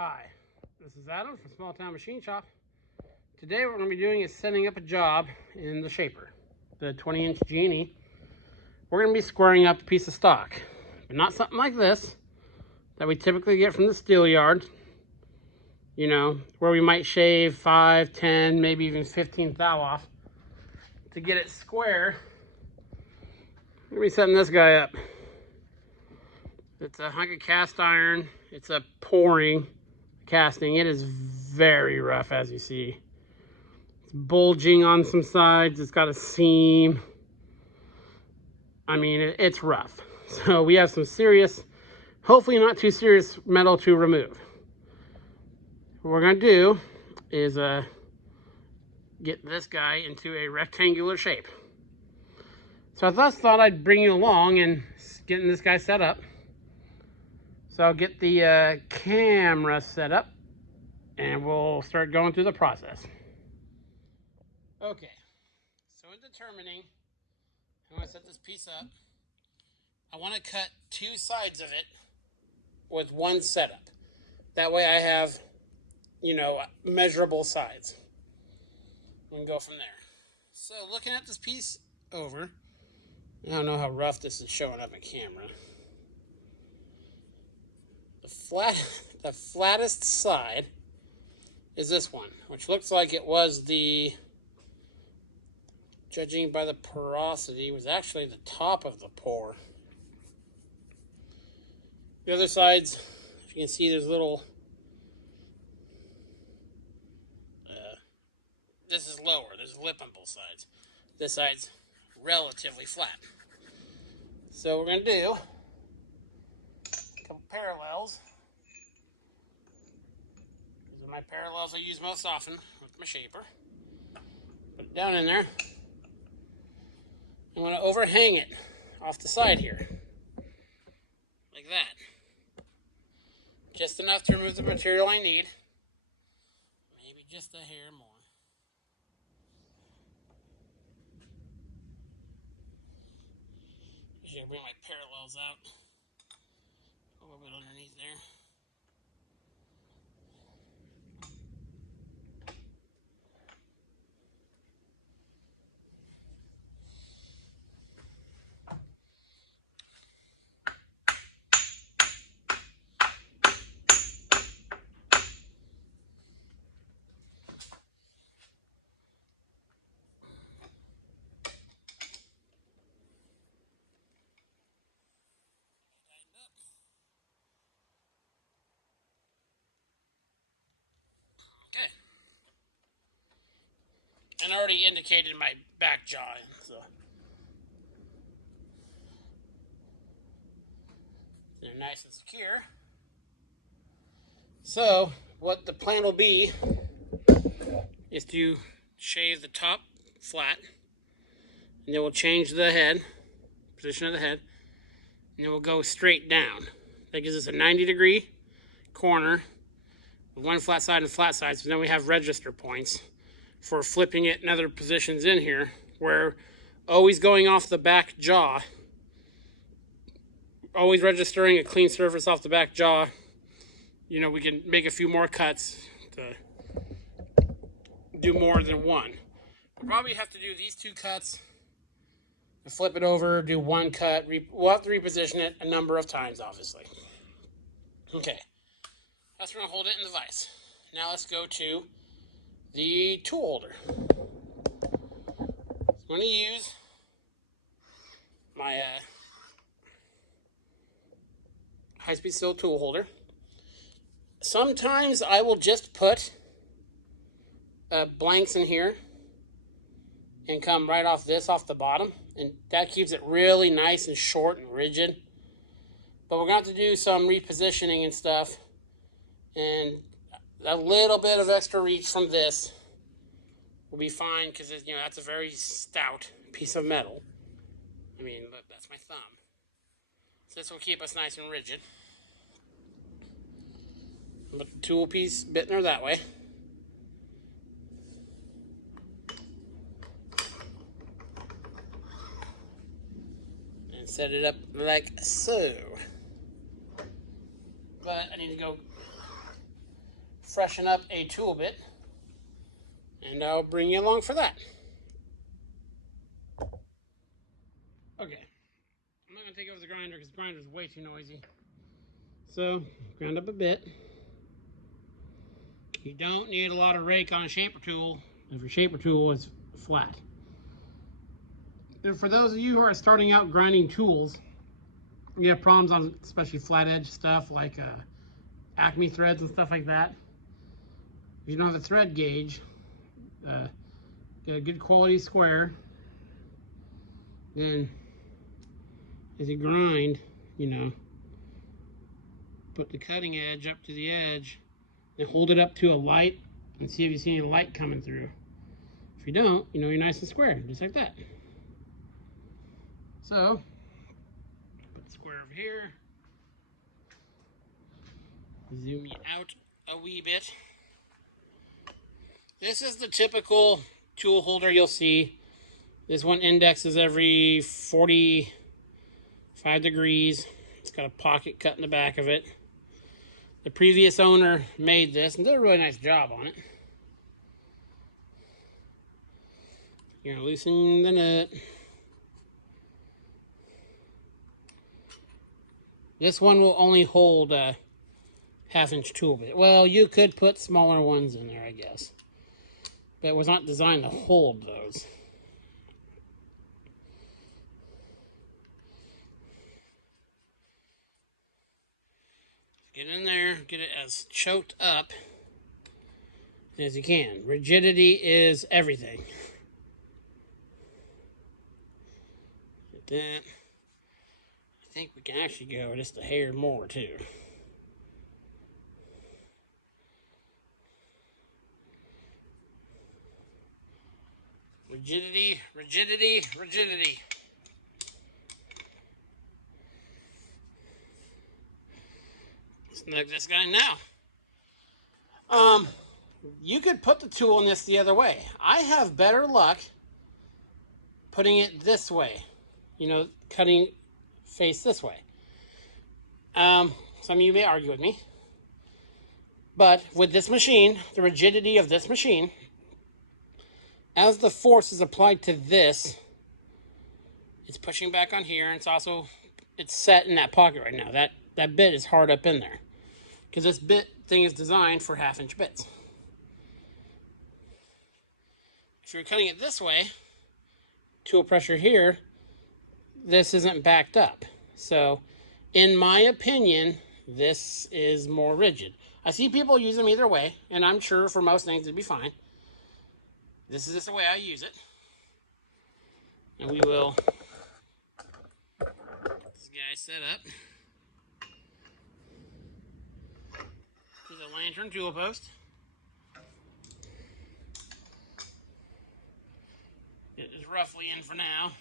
Hi, this is Adam from Small Town Machine Shop. Today what we're going to be doing is setting up a job in the shaper, the 20-inch Genie. We're going to be squaring up a piece of stock, but not something like this that we typically get from the steel yard, you know, where we might shave 5, 10, maybe even 15 thou off to get it square. We're going to be setting this guy up. It's a hunk of cast iron. It's a pouring casting. It is very rough, as you see. It's bulging on some sides. It's got a seam. I mean, it's rough. So we have some serious, hopefully not too serious metal to remove. What we're going to do is get this guy into a rectangular shape. So I thought I'd bring you along and getting this guy set up. So I'll get the camera set up and we'll start going through the process. Okay, so in determining I'm going to set this piece up, I want to cut two sides of it with one setup. That way I have, you know, measurable sides. We can go from there. So looking at this piece over, I don't know how rough this is showing up in camera. The flattest side is this one, which looks like it was the, judging by the porosity, was actually the top of the pour. The other sides, if you can see, there's little, this is lower, there's a lip on both sides. This side's relatively flat. So we're going to do a couple parallels. These are my parallels I use most often with my shaper. Put it down in there. I'm going to overhang it off the side here. Like that. Just enough to remove the material I need. Maybe just a hair more. Usually I bring my parallels out. A little bit underneath there. Okay. And I already indicated my back jaw, so they're nice and secure. So what the plan will be is to shave the top flat, and then we'll change the head, position of the head, and then we'll go straight down. That gives us a 90-degree corner with one flat side and flat side, so then we have register points for flipping it in other positions in here, where always going off the back jaw, always registering a clean surface off the back jaw. You know, we can make a few more cuts to do more than one. We'll probably have to do these two cuts and flip it over, do one cut. We'll have to reposition it a number of times, obviously. Okay, that's going to hold it in the vise. Now let's go to the tool holder. I'm going to use my high-speed steel tool holder. Sometimes I will just put blanks in here and come right off the bottom, and that keeps it really nice and short and rigid. But we're going to have to do some repositioning and stuff, and a little bit of extra reach from this will be fine, because, you know, that's a very stout piece of metal. I mean, that's my thumb. So this will keep us nice and rigid. Put the tool piece bit in there that way. And set it up like so. But I need to go freshen up a tool bit, and I'll bring you along for that. Okay, I'm not going to take over the grinder because the grinder is way too noisy. So, ground up a bit. You don't need a lot of rake on a shaper tool if your shaper tool is flat. For those of you who are starting out grinding tools, you have problems on especially flat edge stuff like Acme threads and stuff like that. If you don't have a thread gauge, get a good quality square. Then as you grind, put the cutting edge up to the edge and hold it up to a light and see if you see any light coming through. If you don't, you're nice and square, just like that. So, put the square over here. Zoom you out a wee bit. This is the typical tool holder you'll see. This one indexes every 45 degrees. It's got a pocket cut in the back of it. The previous owner made this and did a really nice job on it. You're gonna loosen the nut. This one will only hold a half-inch tool bit. Well, you could put smaller ones in there, I guess. But it was not designed to hold those. Get in there, get it as choked up as you can. Rigidity is everything. Get that. I think we can actually go just a hair more too. Rigidity, rigidity, rigidity. Snug this guy now. You could put the tool in this the other way. I have better luck putting it this way. Cutting face this way. Some of you may argue with me. But with this machine, the rigidity of this machine, as the force is applied to this, it's pushing back on here, and it's set in that pocket right now. That bit is hard up in there because this bit thing is designed for half-inch bits. If you're cutting it this way, tool pressure here, this isn't backed up. So, in my opinion, this is more rigid. I see people use them either way, and I'm sure for most things it'd be fine. This is just the way I use it. And we will get this guy set up to the lantern tool post. It is roughly in for now.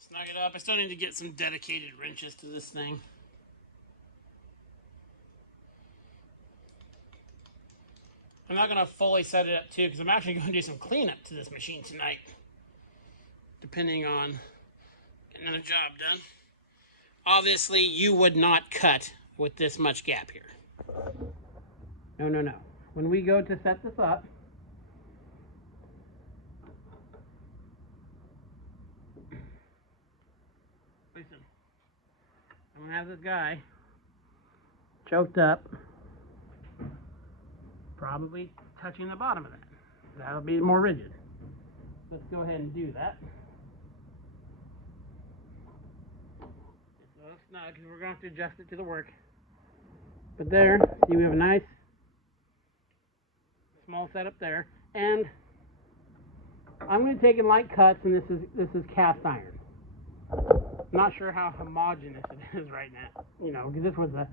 Snug it up. I still need to get some dedicated wrenches to this thing. I'm not going to fully set it up too because I'm actually going to do some cleanup to this machine tonight, depending on getting the job done. Obviously, you would not cut with this much gap here. No, no, no. When we go to set this up, listen, I'm going to have this guy choked up, probably touching the bottom of that. That'll be more rigid. Let's go ahead and do that. It's a little snug because we're going to have to adjust it to the work. But there, see, we have a nice small setup there. And I'm going to take in light cuts, and this is cast iron. I'm not sure how homogeneous it is right now, because this was a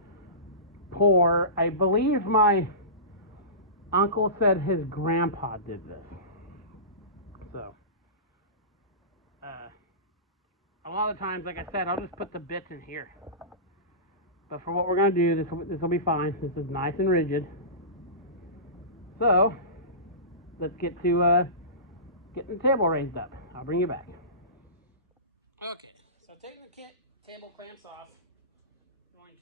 pour. I believe my uncle said his grandpa did this. So, a lot of times, like I said, I'll just put the bits in here. But for what we're going to do, this will be fine. This is nice and rigid. So, let's get to getting the table raised up. I'll bring you back. Okay, so taking the table clamps off, I'm going to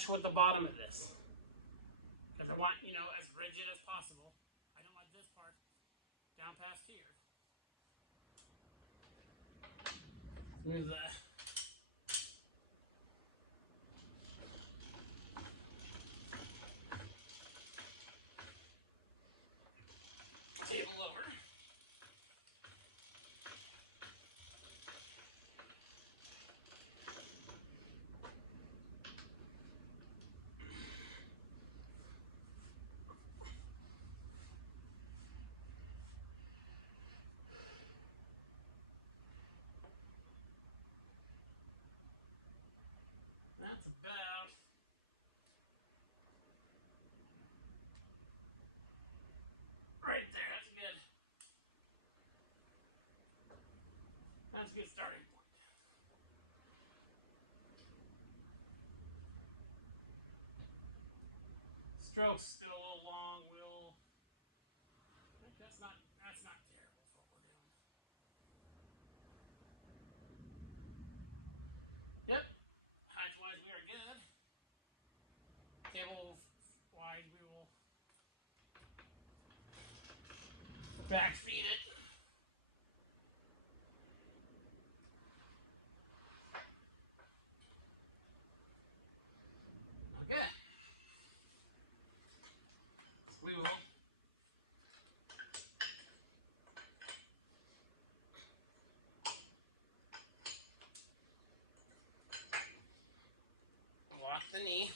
flush with the bottom of this. Because I want, you know, as rigid as possible. I don't want this part down past here. Smooth that. Table over. That's about right there. That's good. That's a good starting point. Stroke's still a little long. That's not terrible for what we're doing. Yep. Height wise we are good. Table wise we will back feed it. Okay. We will lock the knee.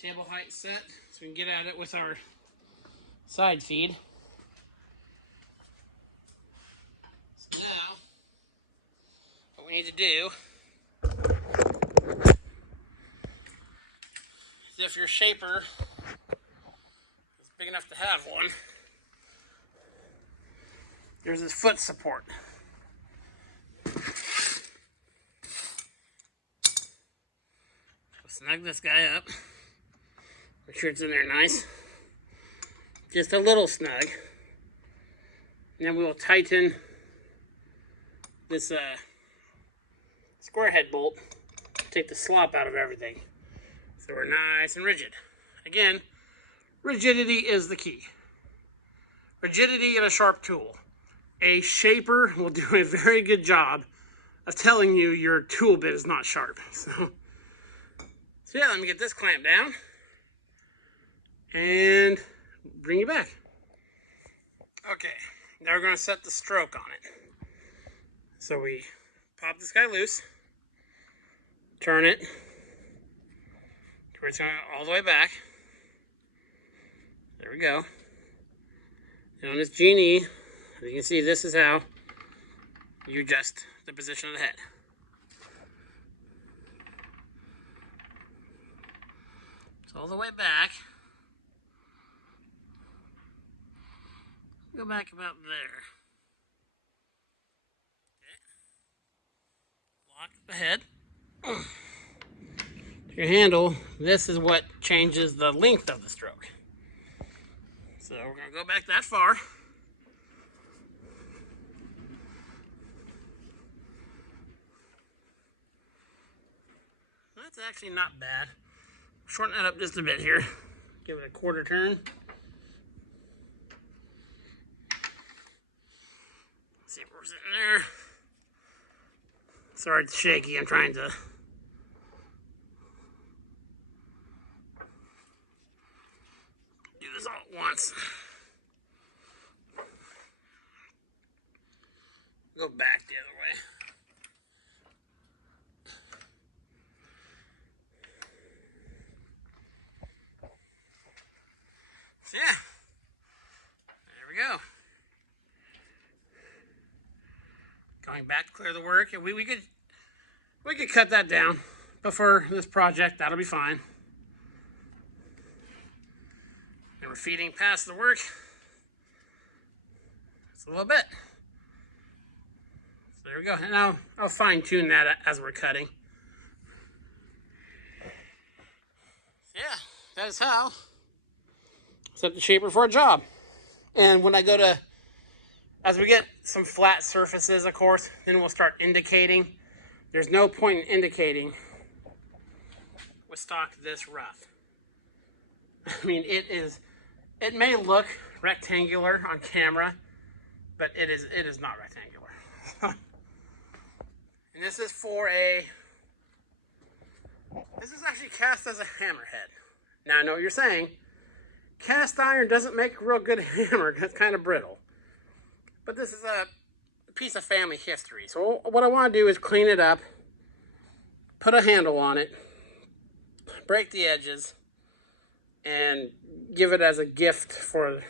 Table height set so we can get at it with our side feed. So now, what we need to do is, if your shaper is big enough to have one, there's this foot support. Snug this guy up. Make sure it's in there nice. Just a little snug. And then we will tighten this square head bolt to take the slop out of everything. So we're nice and rigid. Again, rigidity is the key. Rigidity in a sharp tool. A shaper will do a very good job of telling you your tool bit is not sharp. So yeah, let me get this clamp down and bring you back. Okay, now we're going to set the stroke on it. So we pop this guy loose, turn it, where it's going all the way back. There we go. And on this Genie, as you can see, this is how you adjust the position of the head. It's all the way back. Go back about there. Okay. Lock the head. Your handle, this is what changes the length of the stroke. So we're going to go back that far. That's actually not bad. Shorten that up just a bit here. Give it a quarter turn. See if we're sitting there. Sorry it's shaky, I'm trying to do this all at once. Go back the other way. So yeah, there we go. Going back to clear the work, and we could cut that down, but for this project, that'll be fine. And we're feeding past the work. Just a little bit. So there we go. And I'll fine tune that as we're cutting. Yeah. that is how I set the shaper for a job. And when I go to, as we get some flat surfaces, of course, then we'll start indicating. There's no point in indicating with stock this rough. I mean, it may look rectangular on camera, but it is not rectangular. And this is this is actually cast as a hammerhead. Now I know what you're saying. Cast iron doesn't make a real good hammer. It's kind of brittle. But this is a piece of family history. So what I want to do is clean it up, put a handle on it, break the edges, and give it as a gift for,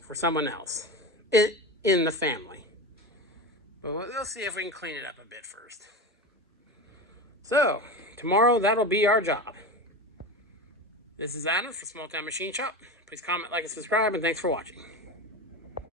for someone else in the family. But we'll see if we can clean it up a bit first. So, tomorrow that'll be our job. This is Adam from Small Town Machine Shop. Please comment, like, and subscribe, and thanks for watching.